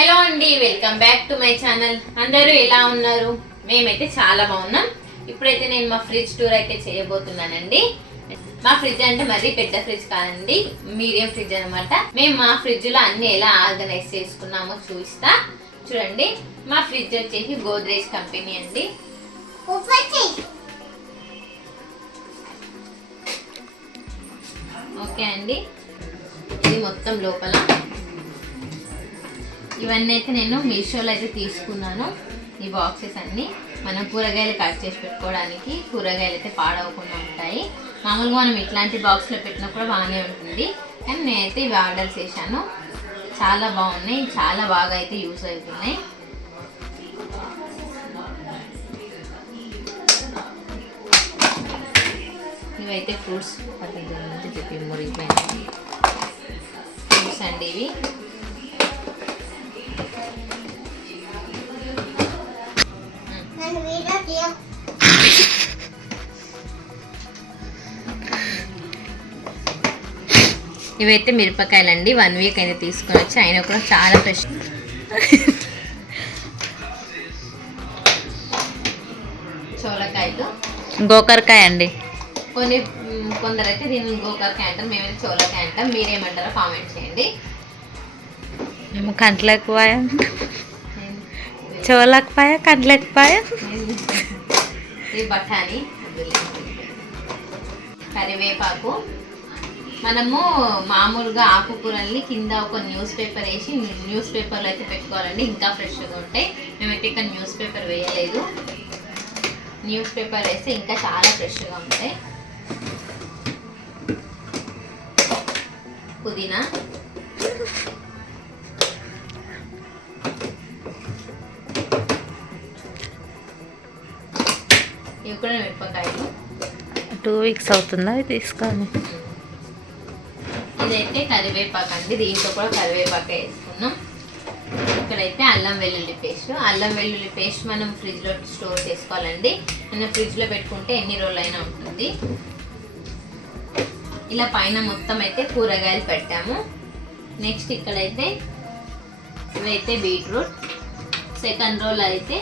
Hello అండి welcome back to my channel. అందరూ ఎలా ఉన్నారు? మేమైతే చాలా బాగున్నాం. ఇప్పుడైతే నేను మా ఫ్రిడ్జ్ టూర్ అయితే చేయబోతున్నానండి. మా ఫ్రిడ్జ్ అంటే మరీ పెద్ద ఫ్రిడ్జ్ కాదండి మీడియం ఫ్రిడ్జ్ అనమాట మేము మా ఫ్రిడ్జ్లో అన్ని ఎలా ఆర్గనైజ్ చేసుకున్నామో చూస్తా చూడండి మా ఫ్రిడ్జ్ వచ్చేసి గోద్రేజ్ కంపెనీ అండి. ఓకే అండి. ఇది మొత్తం లోపల. ఇవన్నీ అయితే నేను మీషోలో అయితే తీసుకున్నాను. ఈ బాక్సెస్ అన్ని మనం కూరగాయలు కట్ చేసి పెట్టుకోవడానికి కూరగాయలు అయితే పాడవకుండా ఉంటాయి. మామూలుగా మనం ఇట్లాంటి బాక్స్లో పెట్టినా కూడా బాగానే ఉంటుంది. కానీ నేనైతే ఇవి ఆర్డర్ చేశాను. చాలా బాగున్నాయి. చాలా బాగా అయితే యూస్ అవుతున్నాయి. ఇవైతే ఫ్రూట్స్ చెప్పి మురిగిపోయింది. ఫ్రూట్స్ అండి ఇవి. ఇవైతే మిరపకాయలండి. వన్ వీక్ అయితే తీసుకొని వచ్చి ఆయన కూడా చాలా ఫ్రెష్ చోలకాయలు. గోకరకాయ అండి. కొన్ని కొందరైతే దీన్ని గోకరకాయ అంటారు. మేమైతే చోలకాయ అంటాం. మీరేమంటారో కామెంట్ చేయండి. మేము కంట్లకు పాయ చెవులకు ఇది బఠానీ కరివేపాకు. మనము మామూలుగా ఆకుకూరల్ని కింద ఒక న్యూస్ పేపర్ వేసి న్యూస్ పేపర్లో అయితే పెట్టుకోవాలండి. ఇంకా ఫ్రెష్గా ఉంటాయి. మేమైతే ఇక్కడ న్యూస్ పేపర్ వేయలేదు. న్యూస్ పేపర్ వేస్తే ఇంకా చాలా ఫ్రెష్గా ఉంటాయి. పుదీనా. ఇవి కూడా మిరపకాయలు. టూ వీక్స్ అవుతుందా? అవి తీసుకొని. ఇదైతే కరివేపాకు అండి. దీంట్లో కూడా కరివేపాకు వేసుకున్నాం. ఇక్కడైతే అల్లం వెల్లుల్లి పేస్ట్. అల్లం వెల్లుల్లి పేస్ట్ మనం ఫ్రిడ్జ్లో స్టోర్ చేసుకోవాలండి. మనం ఫ్రిడ్జ్లో పెట్టుకుంటే ఎన్ని రోజులైనా ఉంటుంది. ఇలా పైన మొత్తం అయితే కూరగాయలు పెట్టాము. నెక్స్ట్ ఇక్కడైతే ఇవైతే బీట్రూట్. సెకండ్ రోల్ అయితే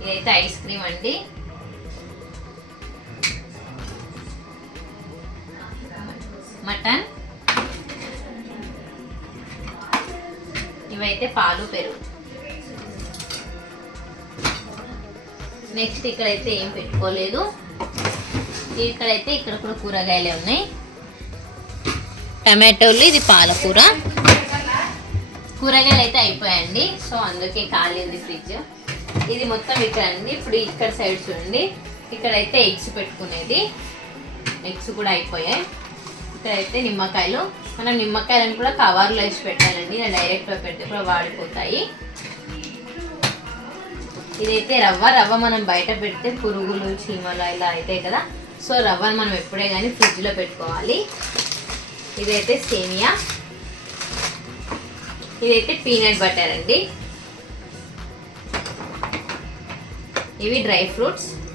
ఇదైతే ఐస్ క్రీమ్ అండి. మటన్. ఇవైతే పాలు పెరుగు. నెక్స్ట్ ఇక్కడైతే ఏం పెట్టుకోలేదు. ఇక్కడైతే ఇక్కడ కూడా కూరగాయలే ఉన్నాయి. టమాటోలు ఇది పాలకూర. కూరగాయలు అయితే అయిపోయాయండి. సో అందుకే కాలేదు ఫ్రిడ్జ్. ఇది మొత్తం ఇక్కడ అండి. ఇప్పుడు ఇక్కడ సైడ్ చూడండి. ఇక్కడైతే ఎగ్స్ పెట్టుకునేది. ఎగ్స్ కూడా అయిపోయాయి. అయితే నిమ్మకాయలు. మనం నిమ్మకాయలను కూడా కవర్లో వేసి పెట్టాలండి. నేను డైరెక్ట్లో పెడితే కూడా వాడిపోతాయి. ఇదైతే రవ్వ. రవ్వ మనం బయట పెడితే పురుగులు చీమలు ఇలా అవుతాయి కదా. సో రవ్వను మనం ఎప్పుడే కానీ ఫ్రిడ్జ్లో పెట్టుకోవాలి. ఇదైతే సేమియా. ఇదైతే పీనట్ బటర్ అండి. ఇవి డ్రై ఫ్రూట్స్.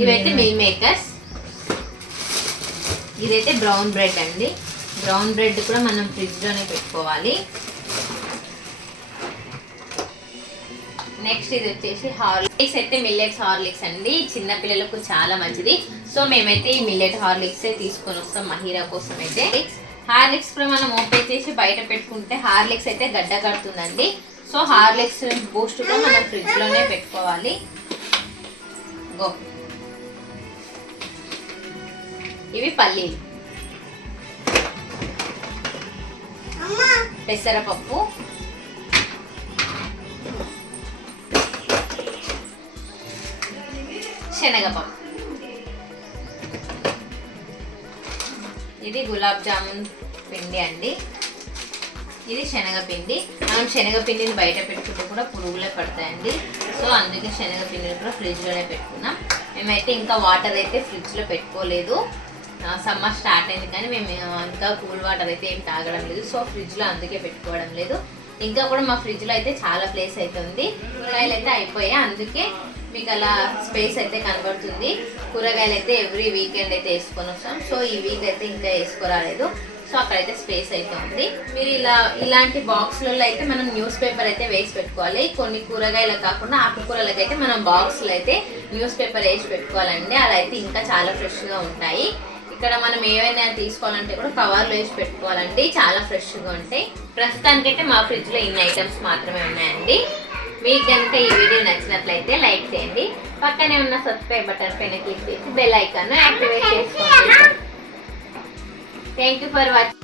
ఇవైతే మిల్ మేకర్స్ ఇదైతే బ్రౌన్ బ్రెడ్ అండి. బ్రౌన్ బ్రెడ్ కూడా మనం ఫ్రిడ్జ్లోనే పెట్టుకోవాలి. నెక్స్ట్ ఇది వచ్చేసి హార్లిక్స్. అయితే మిల్లెట్స్ హార్లిక్స్ అండి. చిన్న పిల్లలకు చాలా మంచిది. సో మేమైతే ఈ మిల్లెట్ హార్లిక్స్ తీసుకొని వస్తాం మహిరా కోసం అయితే హార్లిక్స్ కూడా మనం ఓపెన్ చేసి బయట పెట్టుకుంటే హార్లిక్స్ అయితే గడ్డ కడుతుందండి. సో హార్లిక్స్ బూస్ట్ కూడా మనం ఫ్రిడ్జ్లోనే పెట్టుకోవాలి. గో. ఇవి పల్లీలు. పెసరపప్పు. శనగపప్పు. ఇది గులాబ్ జామున్ పిండి అండి. ఇది శనగపిండి. మనం శనగపిండిని బయట పెట్టుకుంటే కూడా పురుగులే పడతాయండి. సో అందుకే శనగపిండిని కూడా ఫ్రిడ్జ్లోనే పెట్టుకున్నాం. మేమైతే ఇంకా వాటర్ అయితే ఫ్రిడ్జ్లో పెట్టుకోలేదు. సమ్మర్ స్టార్ట్ అయింది కానీ మేము ఇంకా కూల్ వాటర్ అయితే ఏం తాగడం లేదు. సో ఫ్రిడ్జ్లో అందుకే పెట్టుకోవడం లేదు. ఇంకా కూడా మా ఫ్రిడ్జ్లో అయితే చాలా ప్లేస్ అయితే ఉంది. కూరగాయలు అయితే అయిపోయాయి. అందుకే మీకు అలా స్పేస్ అయితే కనబడుతుంది. కూరగాయలు అయితే ఎవ్రీ వీకెండ్ అయితే వేసుకొని వస్తాం. సో ఈ వీక్ అయితే ఇంకా వేసుకోరాలేదు. సో అక్కడైతే స్పేస్ అయితే ఉంది. మీరు ఇలా ఇలాంటి బాక్స్లలో అయితే మనం న్యూస్ పేపర్ అయితే వేసి పెట్టుకోవాలి. కొన్ని కూరగాయలు కాకుండా ఆకుకూరలకు అయితే మనం బాక్స్లో అయితే న్యూస్ పేపర్ వేసి పెట్టుకోవాలండి. అలా అయితే ఇంకా చాలా ఫ్రెష్గా ఉంటాయి. ఇక్కడ మనం ఏవైనా తీసుకోవాలంటే కూడా కవర్లో వేసి పెట్టుకోవాలండి. చాలా ఫ్రెష్గా ఉంటాయి. ప్రస్తుతానికైతే మా ఫ్రిడ్జ్లో ఇన్ని ఐటమ్స్ మాత్రమే ఉన్నాయండి. మీకు కనుక ఈ వీడియో నచ్చినట్లయితే లైక్ చేయండి. పక్కనే ఉన్న సబ్స్క్రైబ్ బటన్ పైన క్లిక్ చేసి బెల్ ఐకాన్ యాక్టివేట్ చేసుకోండి. Thank you for watching